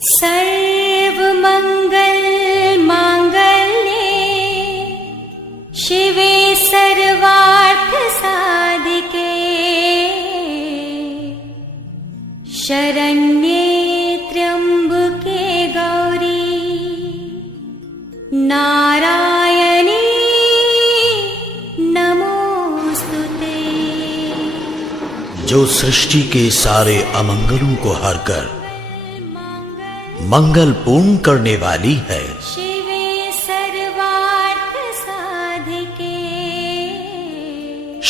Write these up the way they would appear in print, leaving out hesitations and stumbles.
सर्वमंगल मांगल्ये शिवे सर्वार्थ साधिके शरण्ये त्र्यंबके गौरी नारायणी नमोस्तुते। जो सृष्टि के सारे अमंगलों को हरकर मंगल पूर्ण करने वाली है, शिवे सर्वार्थ साधिके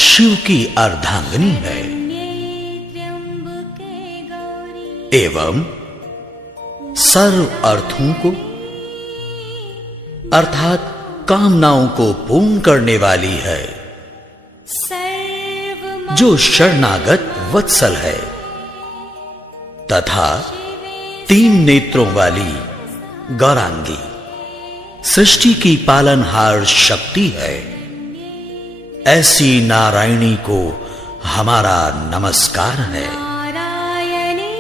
शिव की अर्धांगिनी है त्र्यंबके गौरी एवं सर्व अर्थों को अर्थात कामनाओं को पूर्ण करने वाली है। जो शरणागत वत्सल है तथा 3 नेत्रों वाली गौरांगी सृष्टि की पालनहार शक्ति है, ऐसी नारायणी को हमारा नमस्कार है। नारायणी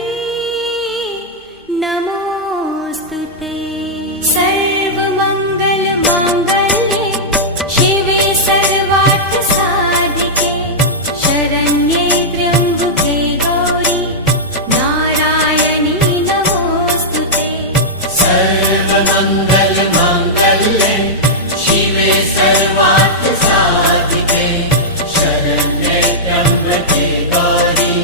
नमोस्तुते। सर्वमंगल मांगल्ये शिवे सर्वार्थ साधिके शरण्ये त्र्यंबके गौरी नारायणी नमोस्तुते। सर्वमंगल मांगल्ये शिवे सर्वार्थ साधिके शरण्ये त्र्यंबके गौरी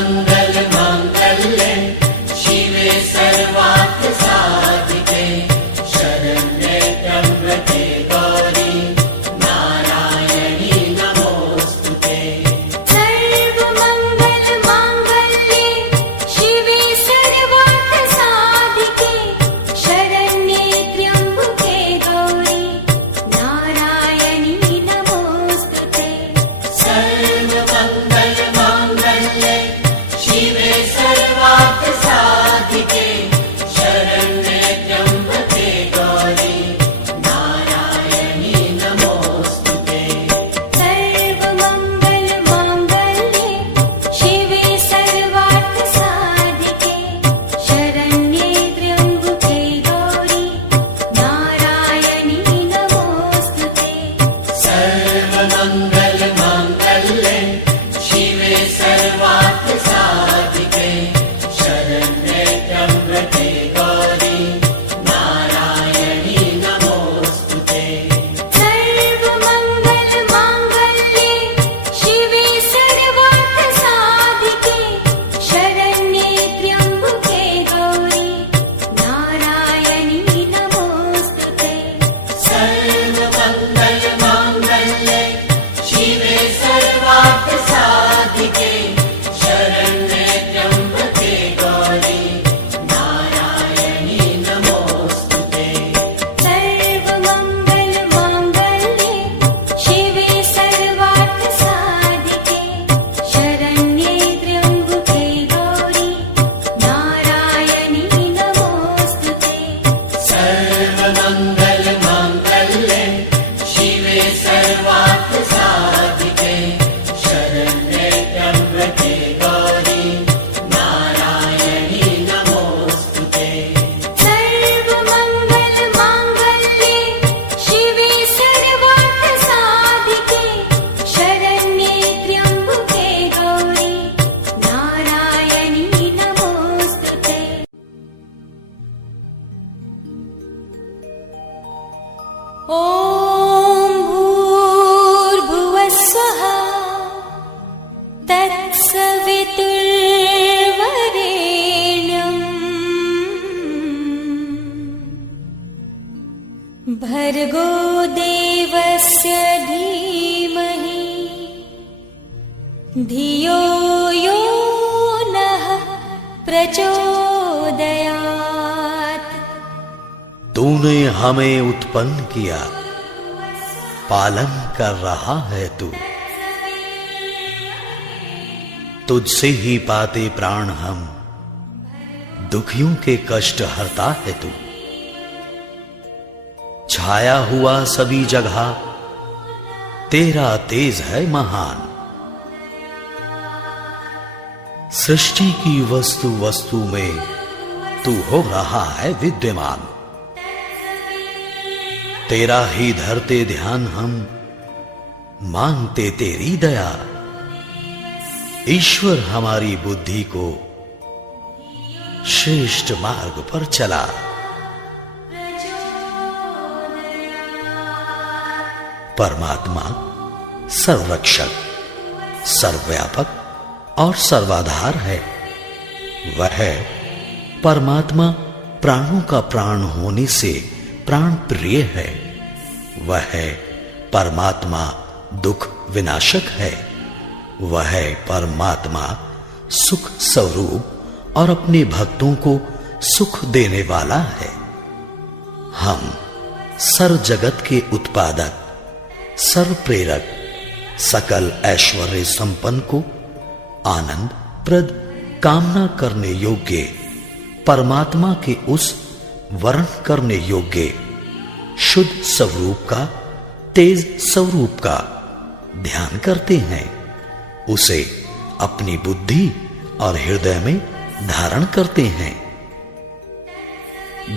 सर्वमङ्गल माङ्गल्ये शिवे सर्वार्थसाधिके शरण्ये त्र्यम्बके गौरी नारायणी नमोऽस्तुते। सर्वमङ्गल माङ्गल्ये शिवे सर्वार्थसाधिके शरण्ये त्र्यम्बके गौरी नारायणी नमोऽस्तुते। सर्वमङ्गल माङ्गल्ये शिवे सर्वार्थसाधिके शरण्ये त्र्यम्बके गौरी नारायणी नमोऽस्तुते। सर्वमङ्गल माङ्गल्ये शिवे सर्वार्थसाधिके शरण्ये त्र्यम्बके गौरी नारायणी नमोऽस्तुते। सर्वमङ्गल माङ्गल्ये शिवे सर्वार्थसाधिके शरण्ये त्र्यम्बके गौरी नारायणी नमोऽस्तुते। सर्वमङ्गल माङ्गल्ये शिवे सर्वार्थसाधिके शरण्ये त्र्यम्बके गौरी नारायणी नमोऽस्तुते। सर्वमङ्गल माङ्गल्ये शिवे सर्वार्थसाधिके शरण्ये त्र्यम्बके गौरी नारायणी नमोऽस्तुते। सर्वमङ्गल माङ्गल्ये शिवे सर्वार्थसाधिके शरण्ये त्र्यम्बके गौरी नारायणी नमोऽस्तुते। सर्वमङ्गल माङ्गल्ये शिवे सर्वार्थसाधिके शरण्ये त्र्यम्बके गौरी नारायणी नमोऽस्तुते। सर्वमङ्गल माङ्गल्ये शिवे सर्वार्थसाधिके शरण्ये त्र्यम्बके गौरी नारायणी नमोऽस्तुते। ॐ भूर्भुवस्वः तत्सवितुर्वरेण्यम् भर्गो देवस्य धीमहि धियो यो नः प्रचोदयात्। तूने हमें उत्पन्न किया, पालन कर रहा है तू। तुझसे ही पाते प्राण हम, दुखियों के कष्ट हरता है तू। छाया हुआ सभी जगह, तेरा तेज है महान। सृष्टि की वस्तु वस्तु में तू हो रहा है विद्यमान। तेरा ही धरते ध्यान हम, मांगते तेरी दया। ईश्वर हमारी बुद्धि को श्रेष्ठ मार्ग पर चला। परमात्मा सर्वरक्षक, सर्वव्यापक और सर्वाधार है। वह परमात्मा प्राणों का प्राण होने से प्राण प्रिय है। वह परमात्मा दुख विनाशक है। वह परमात्मा सुख स्वरूप और अपने भक्तों को सुख देने वाला है। हम सर्व जगत के उत्पादक, सर्व प्रेरक, सकल ऐश्वर्य संपन्न को आनंद प्रद कामना करने योग्य, परमात्मा के उस वर्ण करने योग्य शुद्ध स्वरूप का, तेज स्वरूप का ध्यान करते हैं। उसे अपनी बुद्धि और हृदय में धारण करते हैं।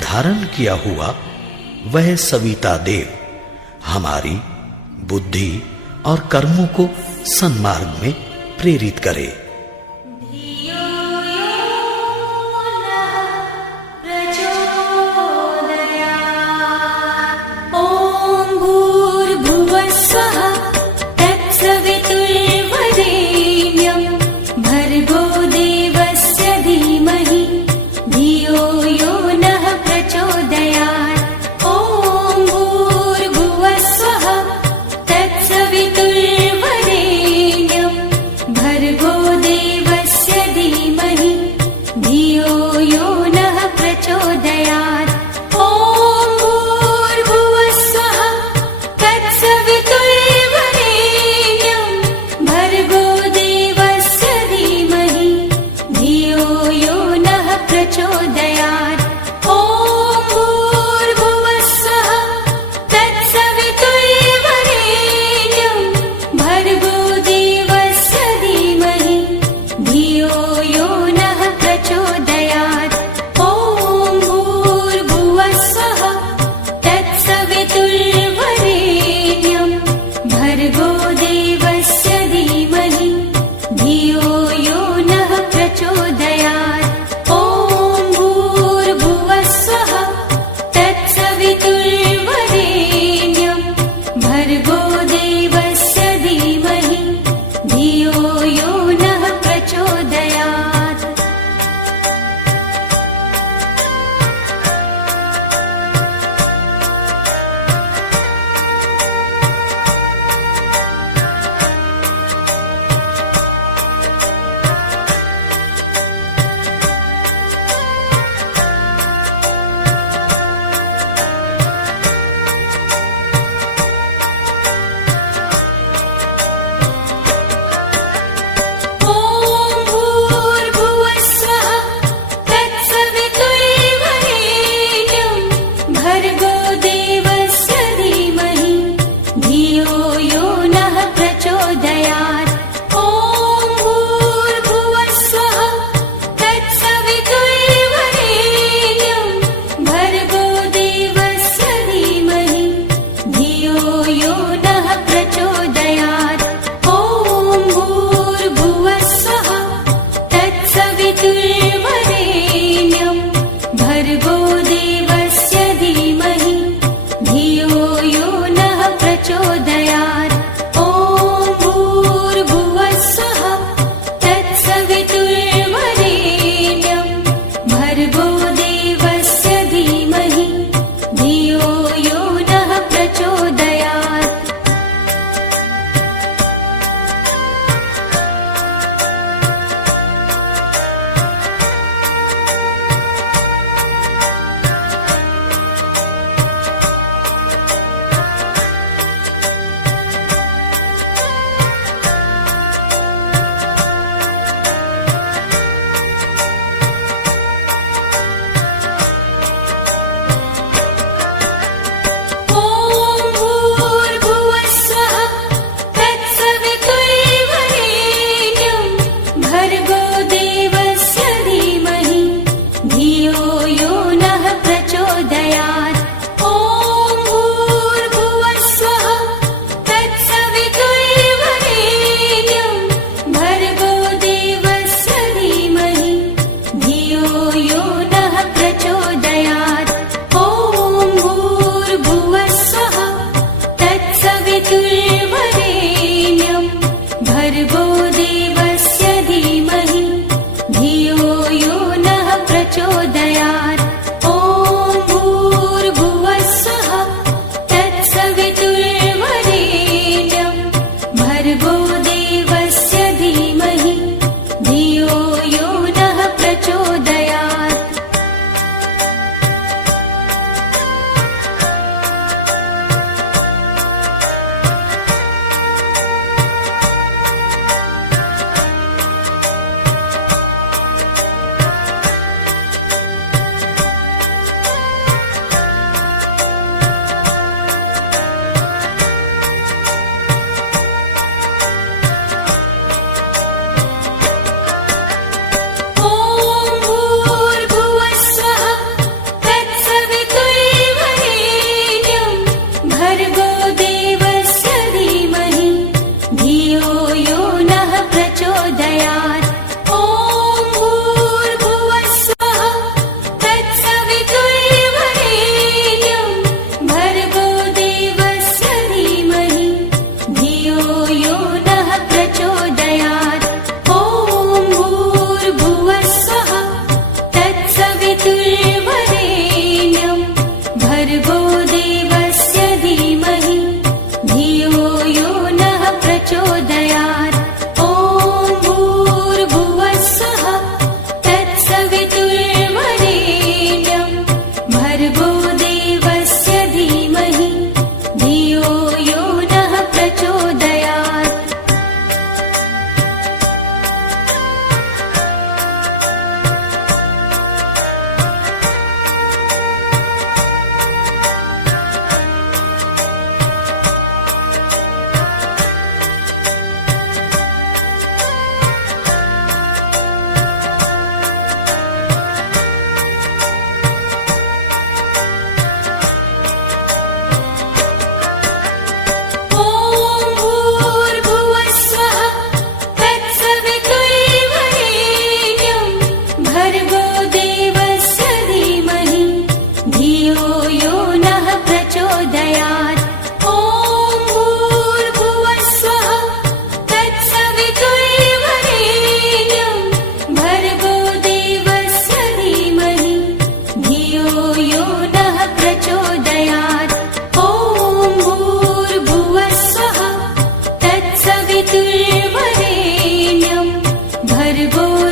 धारण किया हुआ वह सविता देव हमारी बुद्धि और कर्मों को सन्मार्ग में प्रेरित करे। धियो यो नः प्रचोदयात्। ॐ भूर्भुवस्वः तत्सवितुर्वरेण्यम् भर्गो प्रचोदयात् ॐ भूर्भुवः स्वः तत्सवितुर्वरेण्यं भर्गो देवस्य धीमहि धियो यो नः प्रचोदयात् ॐ भूर्भुवः स्वः तत्सवितुर्वरेण्यं भर्गो देवस्य धीमहि धियो यो नः प्रचोदयात् ॐ भूर्भुवः स्वः तत्सवितुर्वरेण्यं भर्गो देवस्य धीमहि धियो यो नः प्रचोदयात्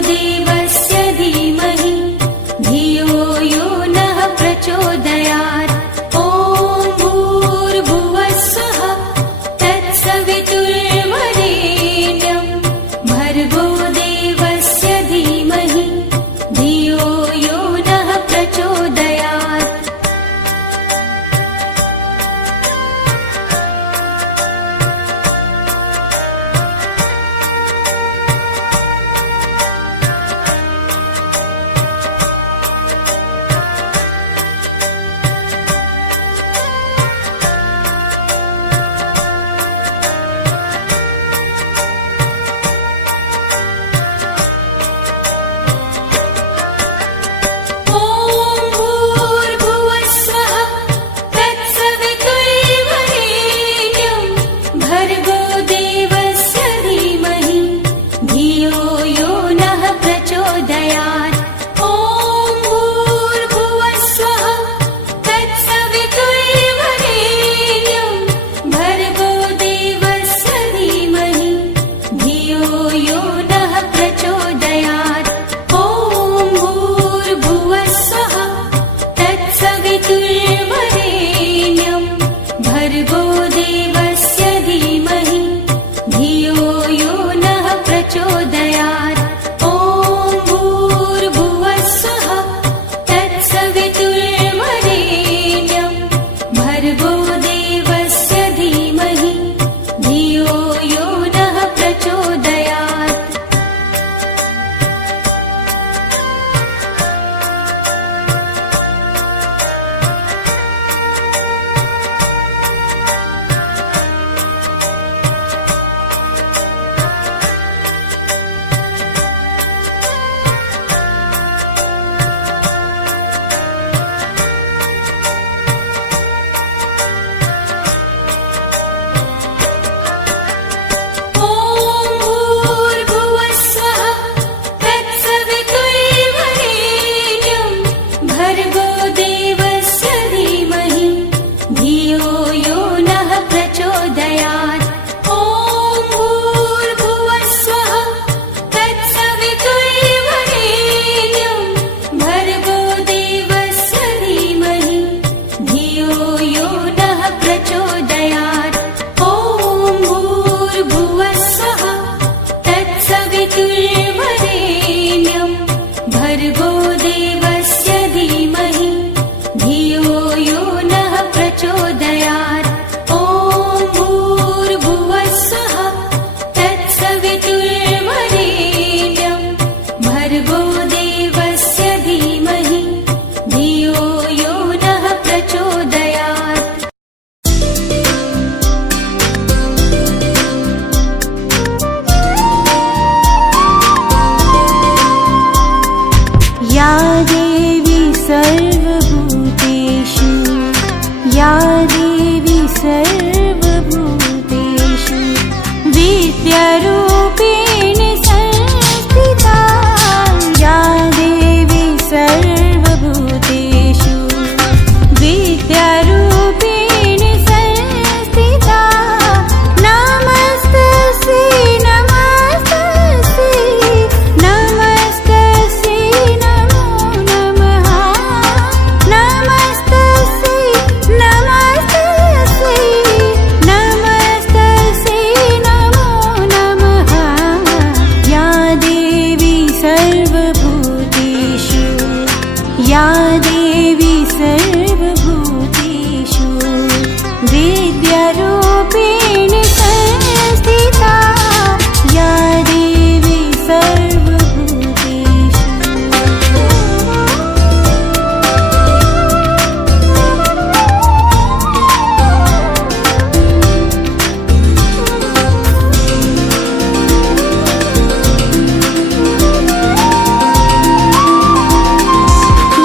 देवस्य धीमहि धियो यो नः प्रचोदयात् ॐ भूर्भुवः स्वः तत्सवितुर्वरेण्यं भर्गो देवस्य धीमहि धियो यो नः प्रचोदयात्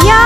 या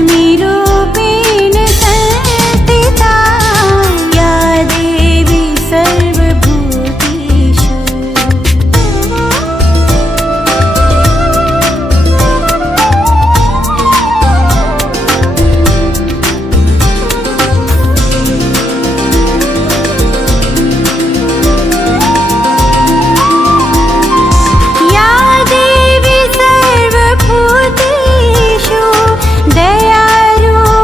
लक्ष्मीरूपेण संस्थिता या देवी सर्वभूतेषु। या देवी सर्वभूतेषु दयारूपेण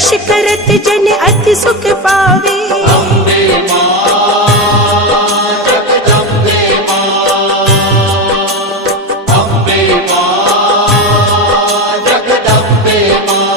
स्पर्श करत जन अति सुख पावे। अम्बे मां जगदम्बे मां, अम्बे मां जगदम्बे मां।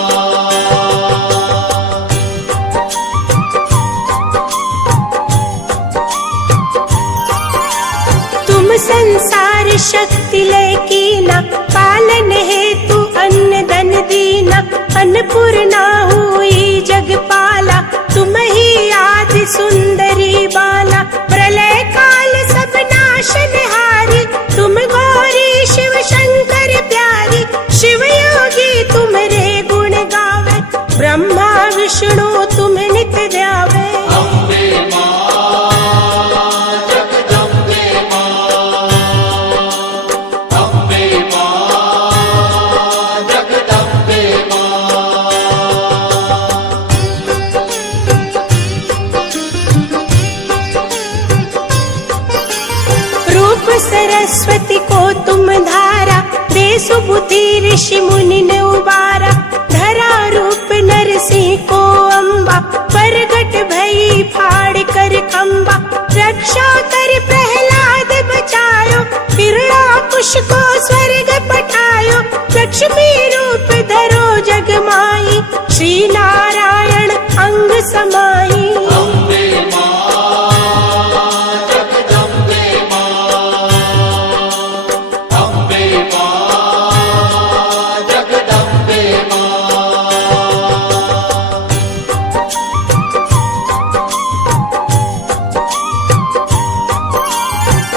तुम संसार शक्ति लय कीना, पालन हेतु अन्न धन दीना। अन्नपूर्णा हुई जगपाला, तुम ही आदि सुंदरी बाला। प्रलय काल सब नाशनहारी, तुम गौरी शिव शंकर प्यारी। शिव योगी तुम्हारे गुण गावे, ब्रह्मा विष्णु तुम नित ध्यावे। अम्बे मां जगदम्बे मां, अम्बे मां जगदम्बे मां। रूप सरस्वती को तुम धारा, दे सुबुद्धि ऋषि मुनि ने उबारा। धरा रूप नरसिंह को अम्बा, प्रगट भई फाड़ कर खम्बा। रक्षा कर प्रहलाद बचायो, हिरण्यकुश को स्वर्ग पठायो। लक्ष्मी रूप धरो जग माई, श्री नारायण अंग समाई। अम्बे मां जगदम्बे मां, अम्बे मां जगदम्बे मां।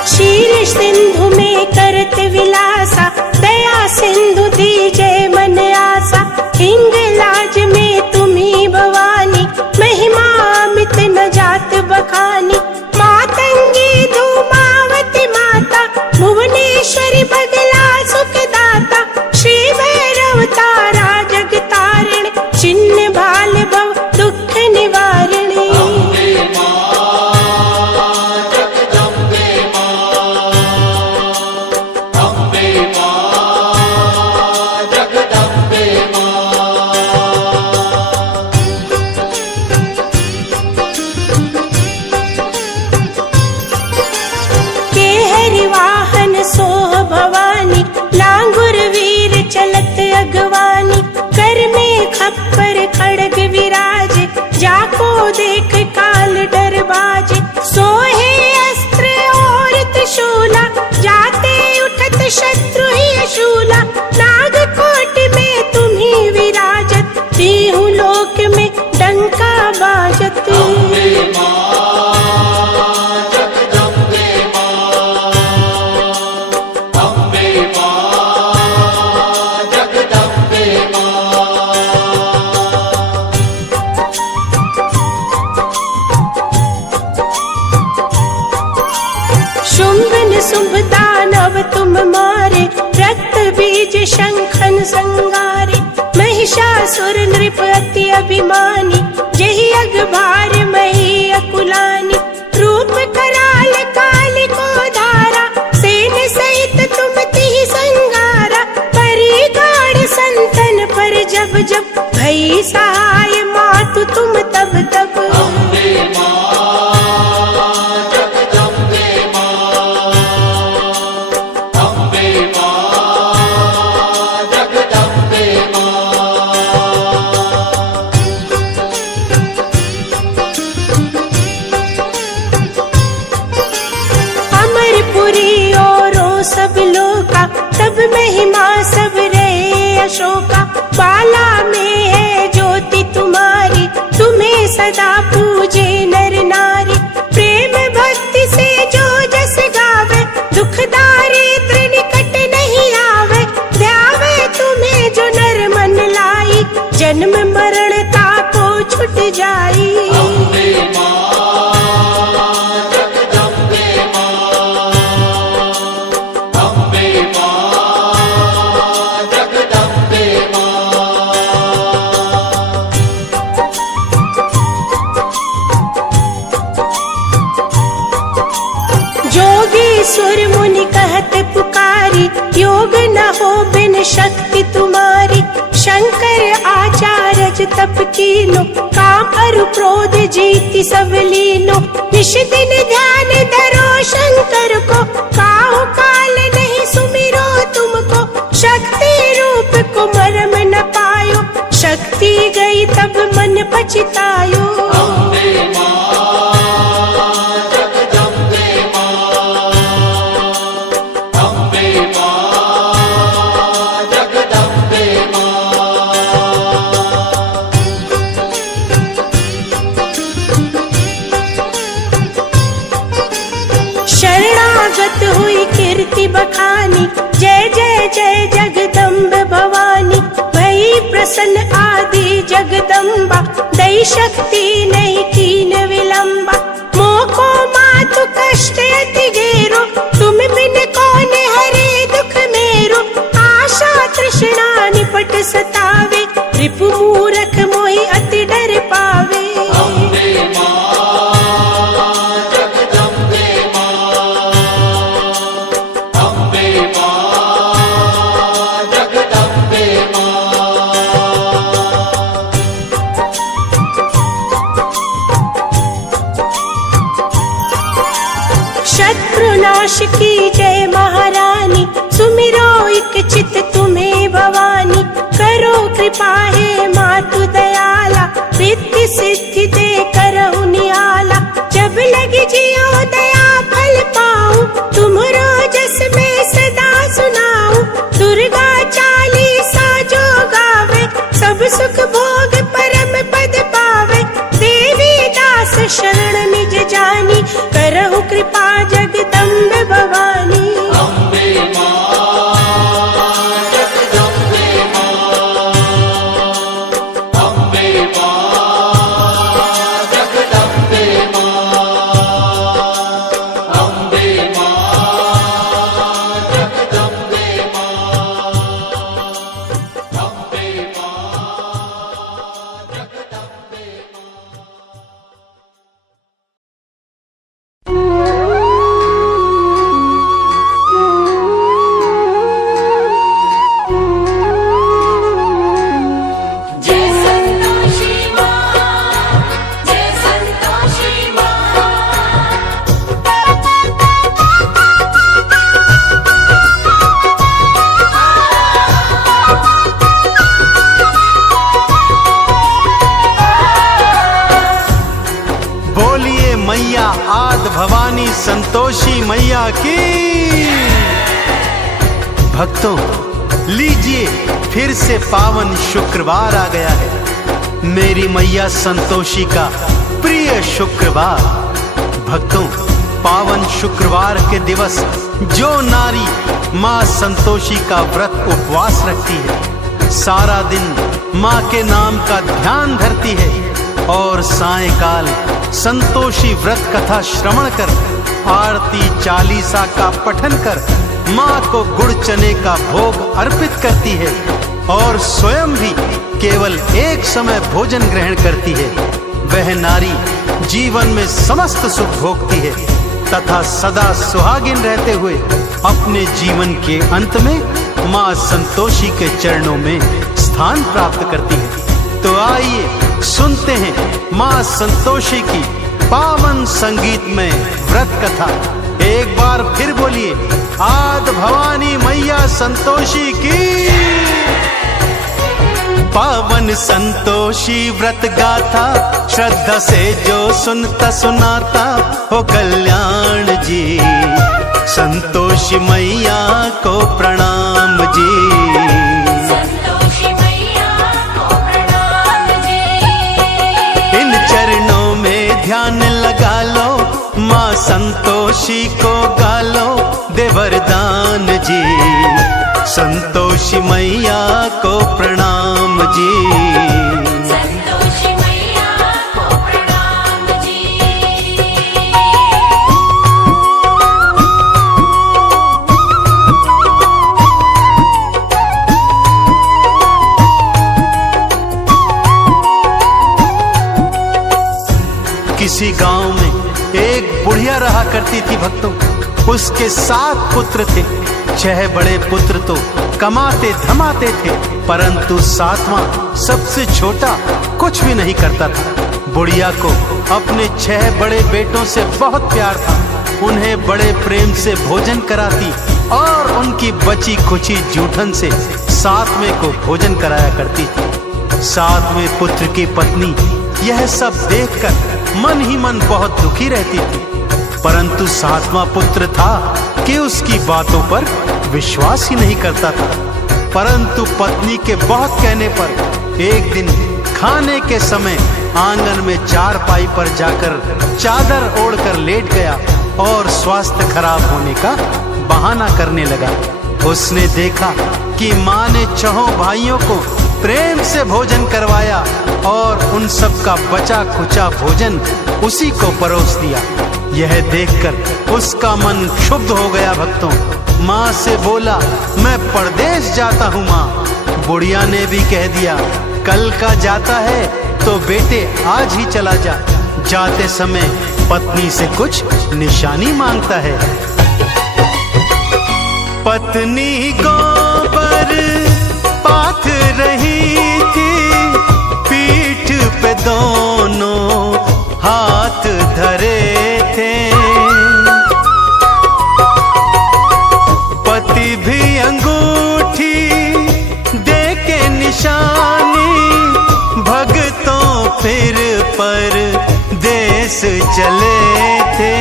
क्षीर सिंधु में करत विलासा, दया सिंधु दीजे मन आसा। हिंग लाज में तुम्ही भवानी, महिमा अमित न जात बखानी। मातंगी धूमावती माता, भुवनेश्वरी बगला सुखदाता। श्री भैरव तारा जगतारिणी, चिन्ह भाल भव दुख निवारिणी। अम्बे मां जगदम्बे मां, अम्बे मां जगदम्बे मां। के हरि वाहन सोह भवानी, लांगुर वीर चलत अगवानी। कर में खप्पर खड़ग विराजे, जाको देख काल डर बाजे। सोहे अस्त्र और त्रिशूला, जाते उठत शत्रु ही शूला। नागकोट में तुम्ही विराजत, तीहू लोक में डंका बाजत। अम्बे मां जगदम्बे मां, अम्बे मां जगदम्बे मां। शुंभ निशुंभ दानव तुम मारे, रक्त बीज शंखन संगारे। महिषासुर नृप अति अभिमानी, जहि अग भार मही अकुलानी। रूप कराल काल को धारा, सेन सहित तुम तिहि संगारा। परी गाढ़ संतन पर जब जब, भई सहाय मातु तुम तब तब। अम्बे मां जगदम्बे मां, अम्बे मां जगदम्बे मां। अमरपुरी औरों सब लोका, तब महिमा सब रहे अशोका। बाला में है ज्योति तुम्हारी, तुम्हें सदा पूजे नर नारी। प्रेम भक्ति से जो जस गावे, दुख दारिद्र निकट नहीं आवे। ध्यावे तुम्हें जो नर मन लाई, जन्म मरण ताको छुट जाई। अम्बे मां जगदम्बे मां, अम्बे मां जगदम्बे मां। जोगी सुर मुनि कहत पुकारी, योग न हो बिन शक्ति तुम्हारी। शंकर आचार्य तप कीनो, काम अरु क्रोध जीति सब लीनो। निश दिन ध्यान धरो शंकर को, काहू काल नहीं सुमिरो तुमको। शक्ति रूप को मरम न पायो, शक्ति गई तब मन पछतायो। अम्बे मां जगदम्बे मां, अम्बे मां जगदम्बे मां। शरणागत हुई कीर्ति बखानी, जय जय जय जगदम्ब भवानी। भई प्रसन्न आदि जगदम्बा, दई शक्ति नहीं कीन विलंबा। मोको मातु कष्ट अति घेरो, तुम बिन कौन हरे दुख मेरो। आशा तृष्णा निपट सतावे, रिपु मूरख मोहि अति डर पावे। अम्बे मां जगदम्बे मां, अम्बे मां जगदम्बे मां। शत्रुनाश की जय महारानी, सुमिरो एक चित तुम्हें भवानी। करो कृपा है मातु दयाला, रिद्धि सिद्धि दे करहु नियाला। जब लगी जियो दया फल पाऊं, तुम्हरो जस में सदा सुनाऊं। दुर्गा चालीसा जो गावे, सब सुख भोग परम पद पावे। देवी दास शरण निज जानी, करहु कृपा जगदम्ब भवानी। अम्बे मां जगदम्बे मां, अम्बे मां जगदम्बे मां, अम्बे मां जगदम्बे मां, अम्बे मां जगदम्बे जय संतोषी मां, जय संतोषी मां। बोलिए मैया आद भवानी संतोषी मैया की। भक्तों, लीजिए फिर से पावन शुक्रवार आ गया है, मेरी मैया संतोषी का प्रिय शुक्रवार। भक्तों, पावन शुक्रवार के दिवस जो नारी माँ संतोषी का व्रत उपवास रखती है, सारा दिन माँ के नाम का ध्यान धरती है और सायंकाल संतोषी व्रत कथा श्रवण कर, आरती चालीसा का पठन कर माँ को गुड़ चने का भोग अर्पित करती है और स्वयं भी केवल एक समय भोजन ग्रहण करती है। वह नारी जीवन में समस्त सुख भोगती है तथा सदा सुहागिन रहते हुए अपने जीवन के अंत में माँ संतोषी के चरणों में स्थान प्राप्त करती है। तो आइए सुनते हैं माँ संतोषी की पावन संगीतमय व्रत कथा। एक बार फिर बोलिए, आद भवानी मैया संतोषी की। पावन संतोषी व्रत गाथा, श्रद्धा से जो सुनता सुनाता हो कल्याण जी। संतोषी मैया को प्रणाम जी। संतोषी मैया को प्रणाम जी। इन चरणों में ध्यान लगा लो, माँ संतोषी को गालो दे वरदान जी। संतोषी मैया को प्रणाम जी। संतोषी मैया को प्रणाम जी। किसी गांव में एक बुढ़िया रहा करती थी भक्तों। उसके 7 पुत्र थे। 6 बड़े पुत्र तो कमाते धमाते थे, परंतु 7वां सबसे छोटा कुछ भी नहीं करता था। बुढ़िया को अपने 6 बड़े बेटों से बहुत प्यार था। उन्हें बड़े प्रेम से भोजन कराती और उनकी बची खुची जूठन से 7वें को भोजन कराया करती थी। 7वें पुत्र की पत्नी यह सब देखकर मन ही मन बहुत दुखी रहती थी, परंतु 7वां पुत्र था कि उसकी बातों पर विश्वास ही नहीं करता था। परंतु पत्नी के बहुत कहने पर एक दिन खाने के समय आंगन में चारपाई पर जाकर चादर ओढ़कर लेट गया और स्वास्थ्य खराब होने का बहाना करने लगा। उसने देखा कि माँ ने 6 भाइयों को प्रेम से भोजन करवाया और उन सब का बचा खुचा भोजन उसी को परोस दिया। यह देखकर उसका मन क्षुब्ध हो गया। भक्तों, माँ से बोला, मैं परदेश जाता हूँ माँ। बुढ़िया ने भी कह दिया, कल का जाता है तो बेटे आज ही चला जा। जाते समय पत्नी से कुछ निशानी मांगता है। पत्नी गोबर पाथ रही थी, पीठ पे दोनों हाथ धरे थे। पति भी अंगूठी दे के निशानी, भगतों फिर पर देश चले थे।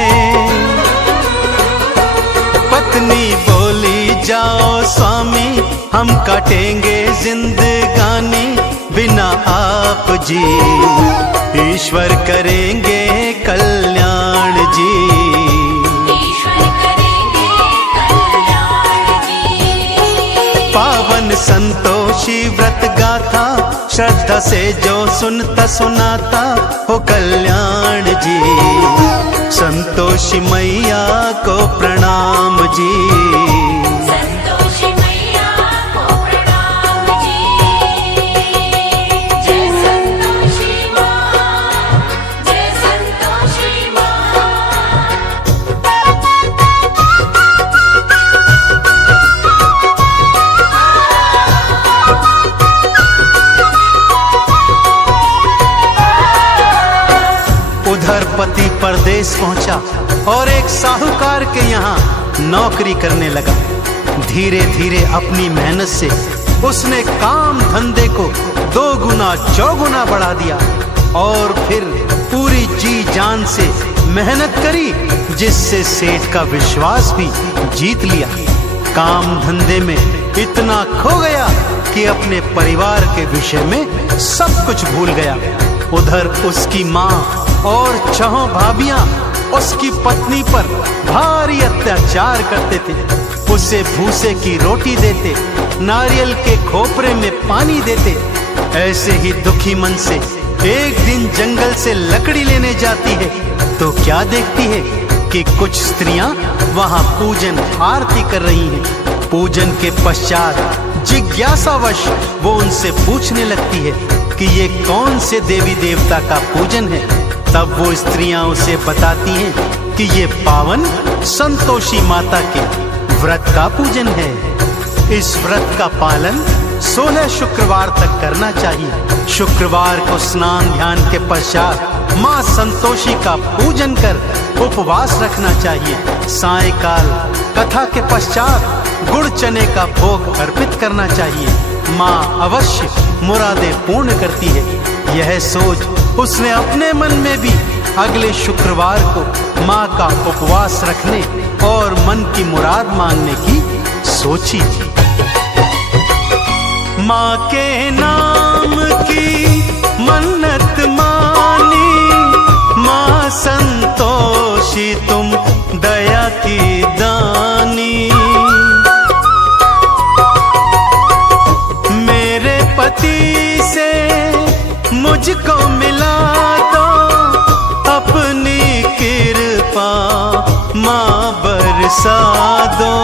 पत्नी बोली, जाओ स्वामी, हम काटेंगे जिंदगानी, बिना आप जी ईश्वर करेंगे कल्याण जी। ईश्वर करेंगे कल्याण जी। पावन संतोषी व्रत गाथा, श्रद्धा से जो सुनता सुनाता हो कल्याण जी। संतोषी मैया को प्रणाम जी। संतोषी मैया को प्रणाम जी। जय संतोषी माँ, जय संतोषी माँ। उधर पति परदेश पहुंचा और एक साहूकार के यहाँ नौकरी करने लगा। धीरे धीरे अपनी मेहनत से उसने काम धंधे को 2 गुना 4 गुना बढ़ा दिया और फिर पूरी जी जान से मेहनत करी, जिससे सेठ का विश्वास भी जीत लिया। काम धंधे में इतना खो गया कि अपने परिवार के विषय में सब कुछ भूल गया। उधर उसकी माँ और 6 भाभियां उसकी पत्नी पर भारी अत्याचार करते थे। उसे भूसे की रोटी देते, नारियल के खोपरे में पानी देते। ऐसे ही दुखी मन से एक दिन जंगल से लकड़ी लेने जाती है तो क्या देखती है कि कुछ स्त्रियां वहां पूजन आरती कर रही हैं। पूजन के पश्चात जिज्ञासावश वो उनसे पूछने लगती है कि ये कौन से देवी देवता का पूजन है। तब वो स्त्रियां उसे बताती हैं कि ये पावन संतोषी माता के व्रत का पूजन है। इस व्रत का पालन 16 शुक्रवार तक करना चाहिए। शुक्रवार को स्नान ध्यान के पश्चात माँ संतोषी का पूजन कर उपवास रखना चाहिए। सायंकाल कथा के पश्चात गुड़ चने का भोग अर्पित करना चाहिए। माँ अवश्य मुरादें पूर्ण करती है। यह सोच उसने अपने मन में भी अगले शुक्रवार को माँ का उपवास रखने और मन की मुराद मांगने की सोची थी। माँ के नाम की मन्नत मानी, माँ संतोषी तुम दया की दानी। मेरे पति से मुझको मिला दो अपनी कृपा, माँ बरसा दो।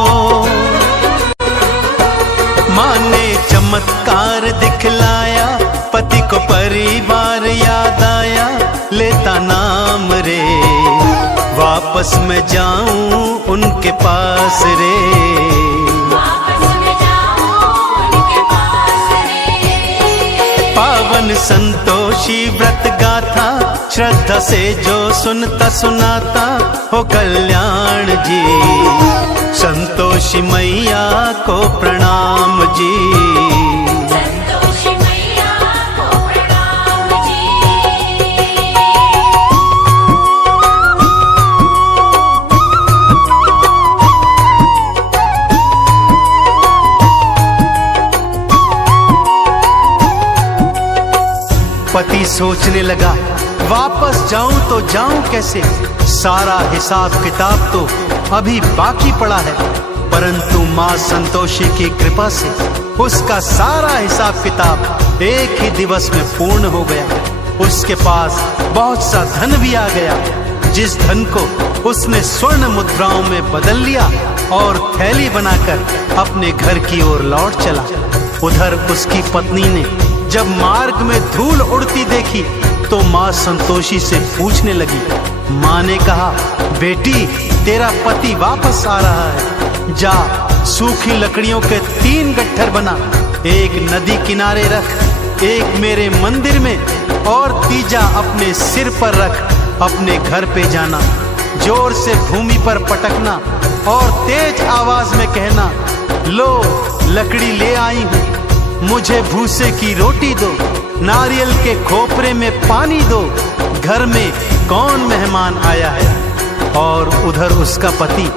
माँ ने चमत्कार दिखलाया, पति को परिवार याद आया। लेता नाम रे, वापस मैं जाऊं उनके पास रे। संतोषी व्रत गाथा, श्रद्धा से जो सुनता सुनाता हो कल्याण जी। संतोषी मैया को प्रणाम जी। संतोषी मैया को प्रणाम जी। पति सोचने लगा वापस जाऊं तो जाऊं कैसे, सारा हिसाब किताब तो अभी बाकी पड़ा है। परंतु माँ संतोषी की कृपा से उसका सारा हिसाब किताब एक ही दिवस में पूर्ण हो गया। उसके पास बहुत सा धन भी आ गया, जिस धन को उसने स्वर्ण मुद्राओं में बदल लिया और थैली बनाकर अपने घर की ओर लौट चला। उधर उसकी पत्नी ने जब मार्ग में धूल उड़ती देखी तो माँ संतोषी से पूछने लगी। माँ ने कहा, बेटी तेरा पति वापस आ रहा है, जा सूखी लकड़ियों के 3 गट्ठर बना, एक नदी किनारे रख, एक मेरे मंदिर में और तीजा अपने सिर पर रख, अपने घर पे जाना, जोर से भूमि पर पटकना और तेज आवाज में कहना, लो लकड़ी ले आई हूँ, मुझे भूसे की रोटी दो, नारियल के खोपरे में पानी दो, घर में कौन मेहमान आया है। और उधर उसका पति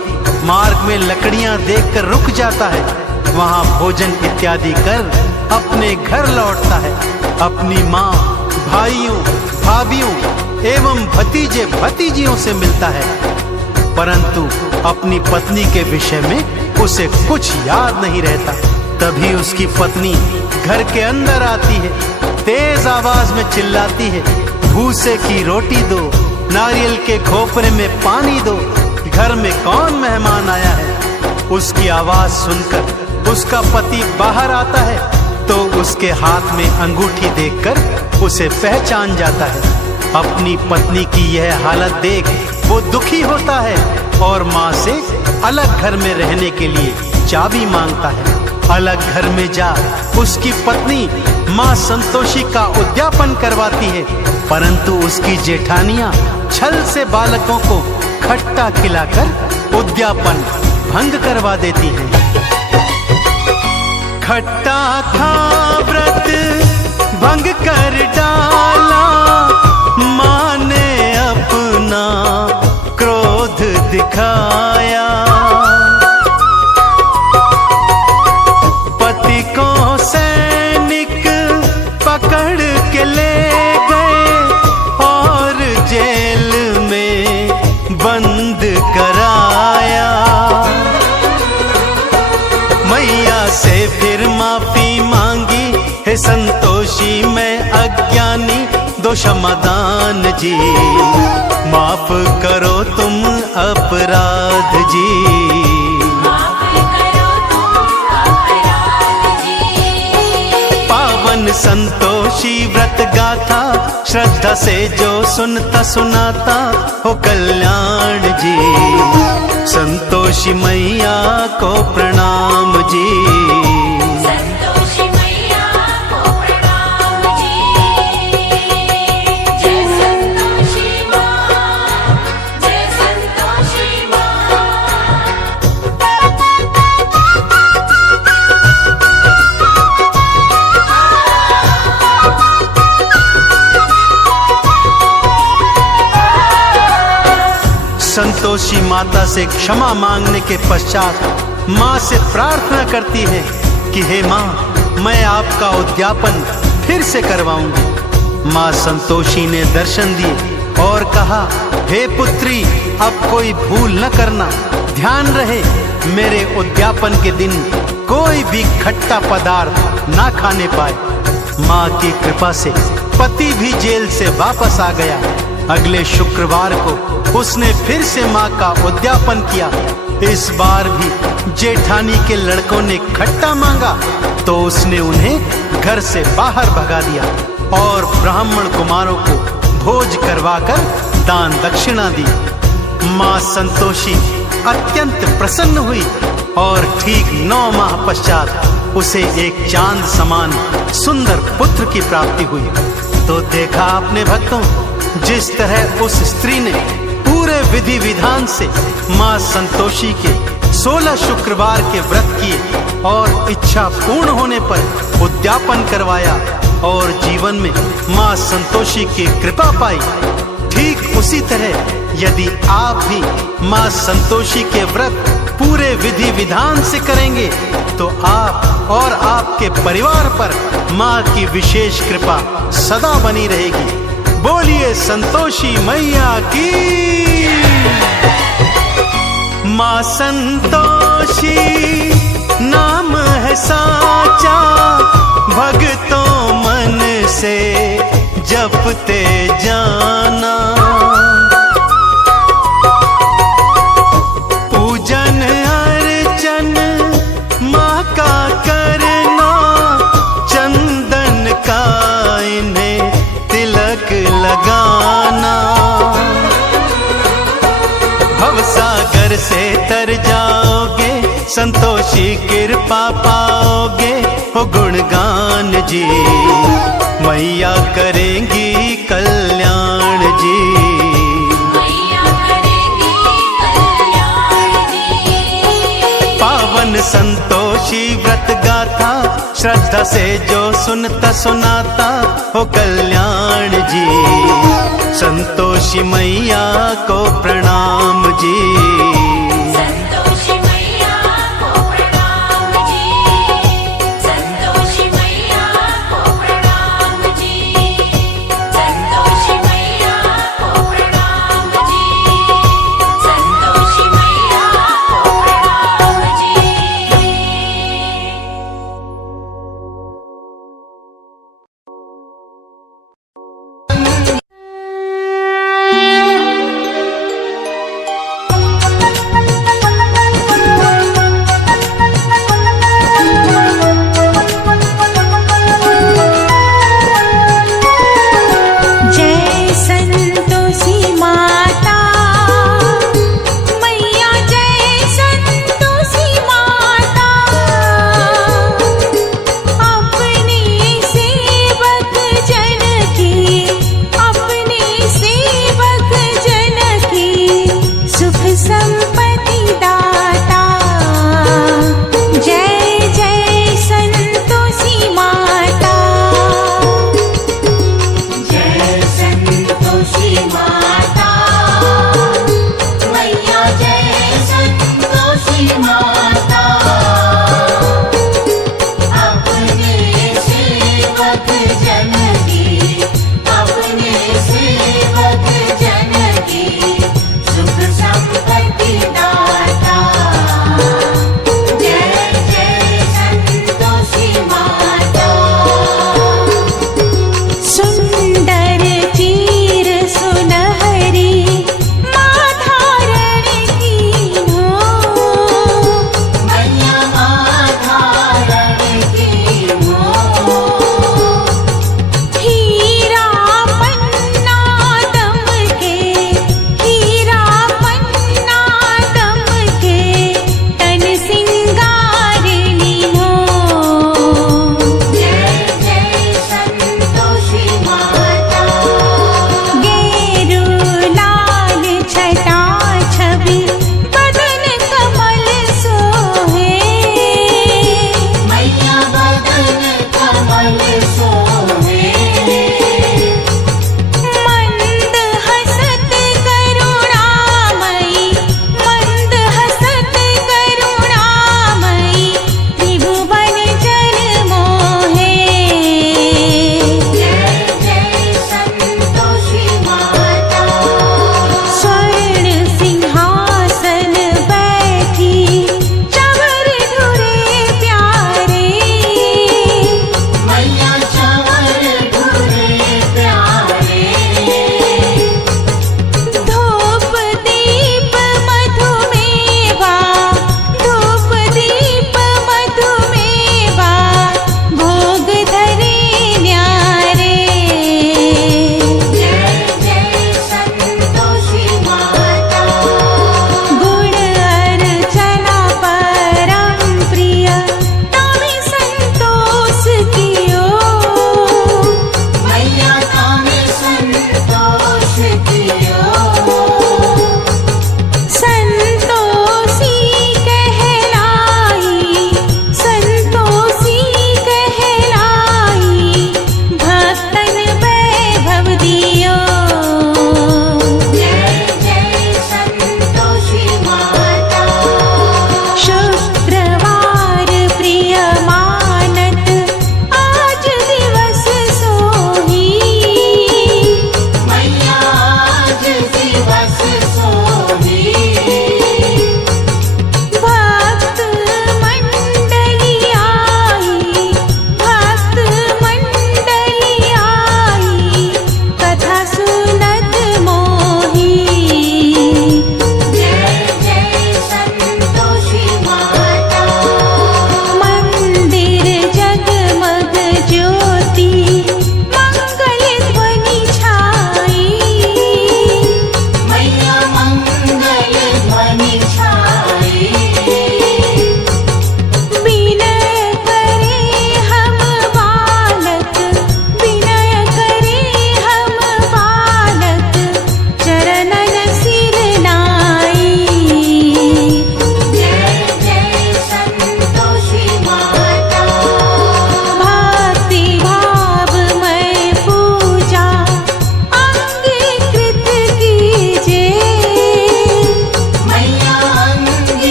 मार्ग में लकड़ियां देखकर रुक जाता है, वहां भोजन इत्यादि कर अपने घर लौटता है, अपनी माँ, भाइयों, भाभियों एवं भतीजे भतीजियों से मिलता है। परंतु अपनी पत्नी के विषय में उसे कुछ याद नहीं रहता। तभी उसकी पत्नी घर के अंदर आती है, तेज आवाज में चिल्लाती है, भूसे की रोटी दो, नारियल के खोपरे में पानी दो, घर में कौन मेहमान आया है। उसकी आवाज सुनकर उसका पति बाहर आता है तो उसके हाथ में अंगूठी देखकर उसे पहचान जाता है। अपनी पत्नी की यह हालत देख वो दुखी होता है और माँ से अलग घर में रहने के लिए चाबी मांगता है। अलग घर में जा उसकी पत्नी माँ संतोषी का उद्यापन करवाती है, परंतु उसकी जेठानियां छल से बालकों को खट्टा खिलाकर उद्यापन भंग करवा देती हैं। खट्टा था व्रत भंग कर डाला, माँ ने अपना क्रोध दिखाया, पति को सैनिक पकड़ के ले गए और जेल में बंद कराया। मैया से फिर माफी मांगी, हे संतोषी मैं अज्ञानी दो क्षमादान जी, माफ करो तुम अपराध जी। संतोषी व्रत गाथा, श्रद्धा से जो सुनता सुनाता हो कल्याण जी। संतोषी मैया को प्रणाम जी। संतोषी मैया को प्रणाम जी। जय संतोषी माँ, जय संतोषी माँ। संतोषी माता से क्षमा मांगने के पश्चात माँ से प्रार्थना करती है कि हे माँ, मैं आपका उद्यापन फिर से करवाऊंगी। माँ संतोषी ने दर्शन दिए और कहा, हे पुत्री, अब कोई भूल न करना, ध्यान रहे मेरे उद्यापन के दिन कोई भी खट्टा पदार्थ ना खाने पाए। माँ की कृपा से पति भी जेल से वापस आ गया। अगले शुक्रवार को उसने फिर से माँ का उद्यापन किया। इस बार भी जेठानी के लड़कों ने खट्टा मांगा तो उसने उन्हें घर से बाहर भगा दिया और ब्राह्मण कुमारों को भोज करवाकर दान दक्षिणा दी। माँ संतोषी अत्यंत प्रसन्न हुई और ठीक 9 माह पश्चात उसे एक चांद समान सुंदर पुत्र की प्राप्ति हुई। तो देखा आपने भक्तों, जिस तरह उस स्त्री ने पूरे विधि विधान से मां संतोषी के 16 शुक्रवार के व्रत किए और इच्छा पूर्ण होने पर उद्यापन करवाया और जीवन में मां संतोषी की कृपा पाई, ठीक उसी तरह यदि आप भी मां संतोषी के व्रत पूरे विधि विधान से करेंगे तो आप और आपके परिवार पर मां की विशेष कृपा सदा बनी रहेगी। बोलिए संतोषी मैया की। मां संतोषी नाम है साचा, भक्तों मन से जपते जाना। पूजन अर्चन माँ का करना, चंदन का इन्हें तिलक लगाना। भवसागर से तर जाओगे, संतोषी कृपा पाओगे। हो गुणगान जी, मैया करेंगी कल्याण जी। मैया करेंगी कल्याण जी। पावन संतोषी व्रत गाथा, श्रद्धा से जो सुनता सुनाता हो कल्याण जी। संतोषी मैया को प्रणाम जी। संतोषी मैया को प्रणाम जी। संतोषी मैया को प्रणाम जी। संतोषी मैया को प्रणाम जी। संतोषी मैया को प्रणाम जी।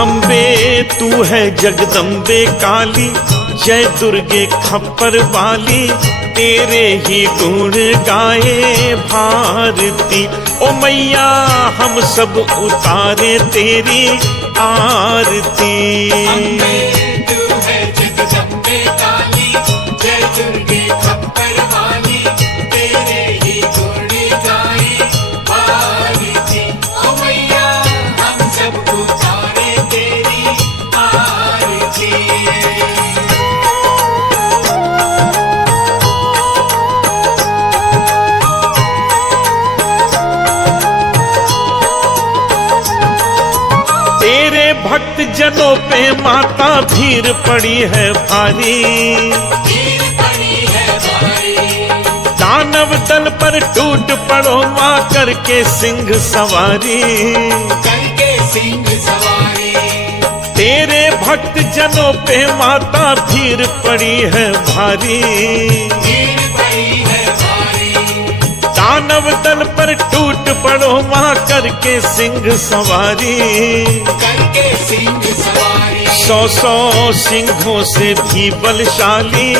अम्बे तू है जगदम्बे काली, जय दुर्गे खप्पर वाली, तेरे ही गुण गाए भारती। ओ मैया हम सब उतारे तेरी आरती। तू है जगदम्बे काली, जय दुर्गे खप्पर वाली, तेरे ही गुण गाए भारती। ओ मैया हम सब उतारे तेरी आरती। तेरे भक्त जनों पे माता भीड़ पड़ी है भारी, भीड़ पड़ी है भारी, दानव दल पर टूट पड़ो माँ करके सिंह सवारी। करके सिंह सवारी। तेरे भक्त जनों पे माता भीड़ पड़ी है भारी, भीड़ पड़ी है भारी, दानव दल पर टूट पड़ो माँ करके सिंह सवारी। करके सिंह सवारी। 100 सिंहों से भी बलशाली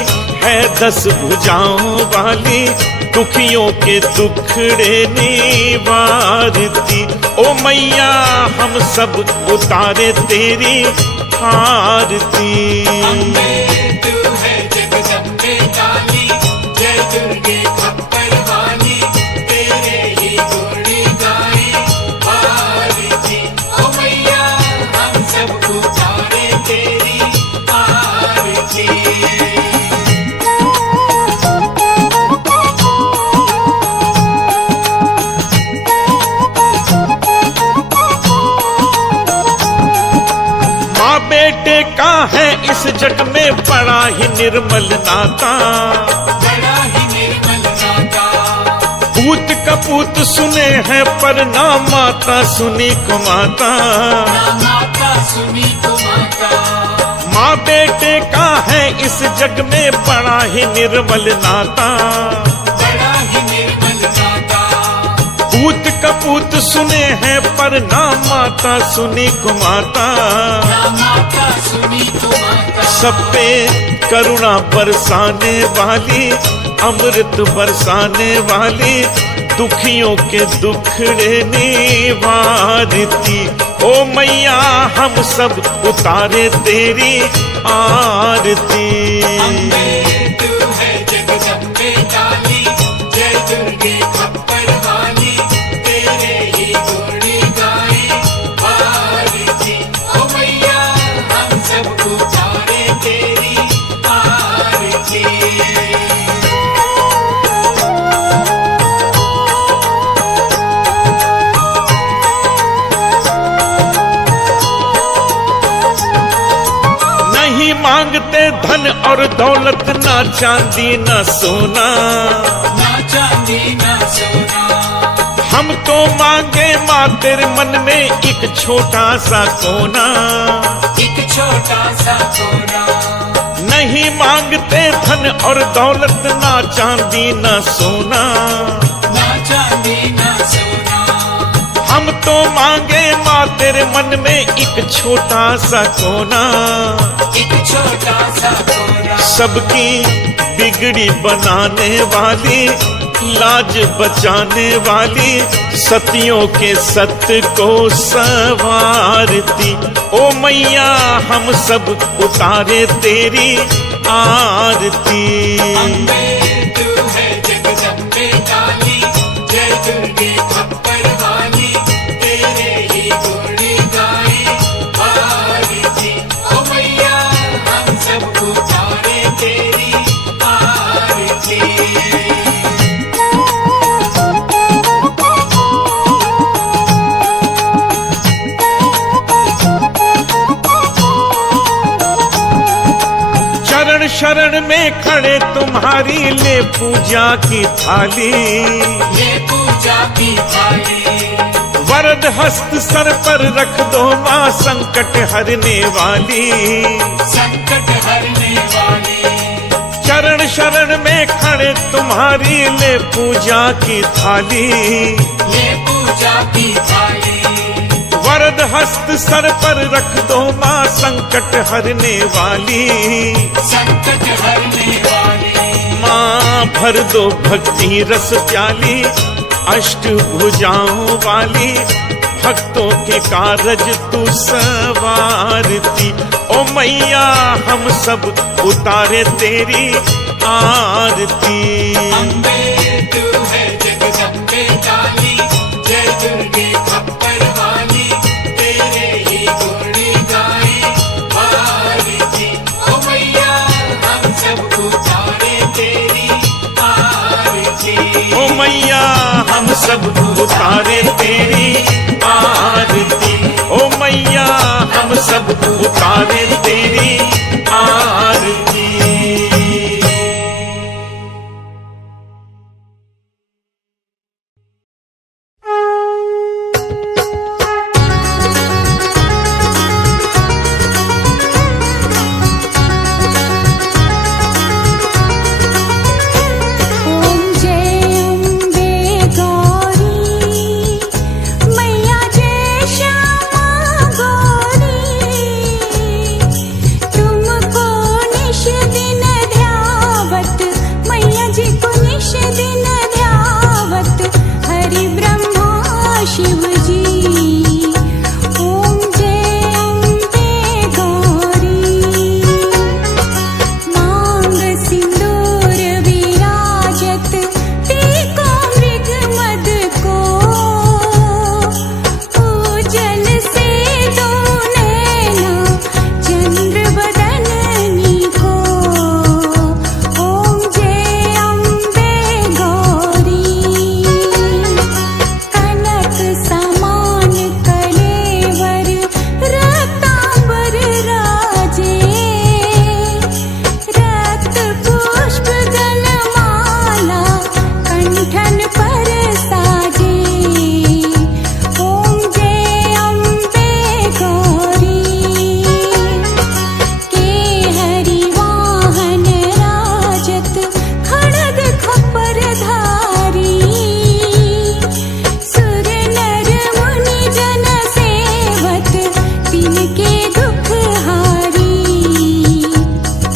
है 10 भुजाओं वाली, दुखियों के दुखड़े निवारती। ओ मैया हम सब उतारे तेरी आरती। तू है जगदम्बे काली, जय दुर्गे खप्पर वाली, तेरे ही गुण गाए भारती। ओ मैया हम सब उतारे तेरी आरती। माँ बेटे का है इस जग में बड़ा ही निर्मल नाता, बड़ा ही निर्मल नाता। पूत कपूत सुने हैं पर ना माता सुनी को माता। ना माता सुनी को माता। माँ बेटे का है इस जग में बड़ा ही निर्मल नाता, बड़ा ही निर्मल नाता। पूत कपूत सुने हैं पर ना माता सुनी को माता। ना माता सुनी को माता। सब पे करुणा बरसाने वाली, अमृत बरसाने वाली, दुखियों के दुखड़े निवारती। ओ मैया हम सब उतारे तेरी आरती। तू है जगदम्बे काली, जय दुर्गे खप्पर वाली, तेरे ही गुण गाए भारती। ओ मैया हम सब उतारे तेरी आरती। नहीं मांगते धन और दौलत, ना चांदी ना सोना, ना चांदी ना सोना। हम तो मांगे माँ तेरे मन में एक छोटा सा कोना। एक छोटा सा कोना। नहीं मांगते धन और दौलत, ना चांदी ना सोना, ना चांदी ना सोना। हम तो मांगे माँ तेरे मन में एक छोटा सा कोना। एक छोटा सा कोना। सबकी बिगड़ी बनाने वाली, लाज बचाने वाली, सतियों के सत्य को संवारती। ओ मैया हम सब उतारे तेरी आरती। तू है जगदम्बे काली, जय दुर्गे खप्पर वाली, तेरे ही गुण गाए भारती। ओ मैया हम सब उतारे तेरी आरती। शरण शरण में खड़े तुम्हारी ले पूजा की थाली, ये पूजा की थाली। वरद हस्त सर पर रख दो माँ संकट हरने वाली। संकट हरने वाली। चरण शरण में खड़े तुम्हारी ले पूजा की थाली, ये पूजा की थाली। वरद हस्त सर पर रख दो माँ संकट हरने वाली। संकट हरने वाली माँ भर दो भक्ति रस प्याली, अष्ट भुजाओं वाली, भक्तों के कारज तू सवारती। ओ मैया हम सब उतारे तेरी आरती। अम्बे तू है जगदम्बे काली, जय दुर्गे खप्पर वाली, तेरे ही गुण गाए आरती। ओ मैया हम सब उतारे तेरी आरती। ओ मैया हम सब उतारे तेरी आरती। ओ मैया हम सब उतारे तेरी आरती। ओम जय अम्बे गौरी, मैया जय श्यामा गौरी। तुमको निश दिन ध्यावत, मैया जी को निश दिन ध्यावत, हरि ब्रह्मा शिव जी। ओम जय अम्बे गौरी, मांग सिंदूर विराजत, टीको मृग मद को, उजल से दो नैना चंद्र बदननी को। ओम जय अम्बे गौरी, कनक समान कलेवर, रतांबर राजे, रक्त पुष्प गलमाला कंठन पर साजे। ओम जय अम्बे गौरी, के हरि वाहन राजत, खड़ग खपर धारी, सुर नर मुनि जन सेवत, तिनके दुख हारी।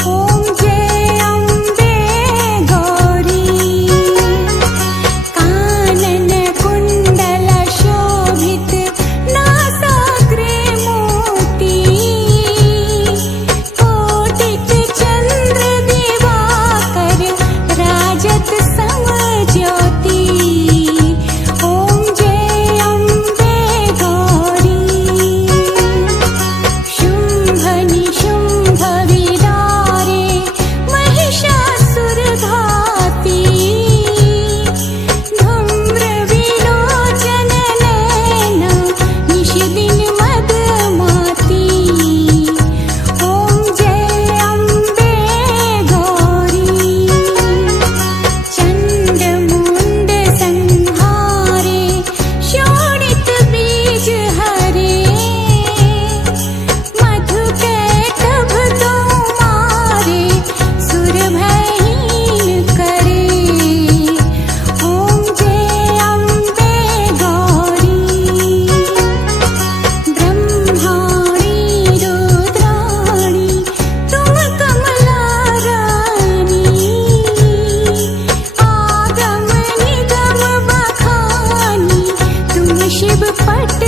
ओम जय अम्बे गौरी, कानन कुंडल शोभित, नासाग्रे मोती, कोटित चंद्र दिवाकर, राजत सम ज्योति। ओम जय अम्बे गौरी, शुंभ निशुंभ विदारे, महिषासुर घाती, धूम्र विलोचन नैना, निश दिन मदमाती। ओम जय अम्बे गौरी, चंड मुंड संहारे, शोणित बीज हरे, मधु कैटभ तो मारे, सुर भयहीन करे। ओम जय अम्बे गौरी, ब्रह्माणी रुद्राणी, तुम कमला रानी, आगम निगम बखानी, तुम शिव पट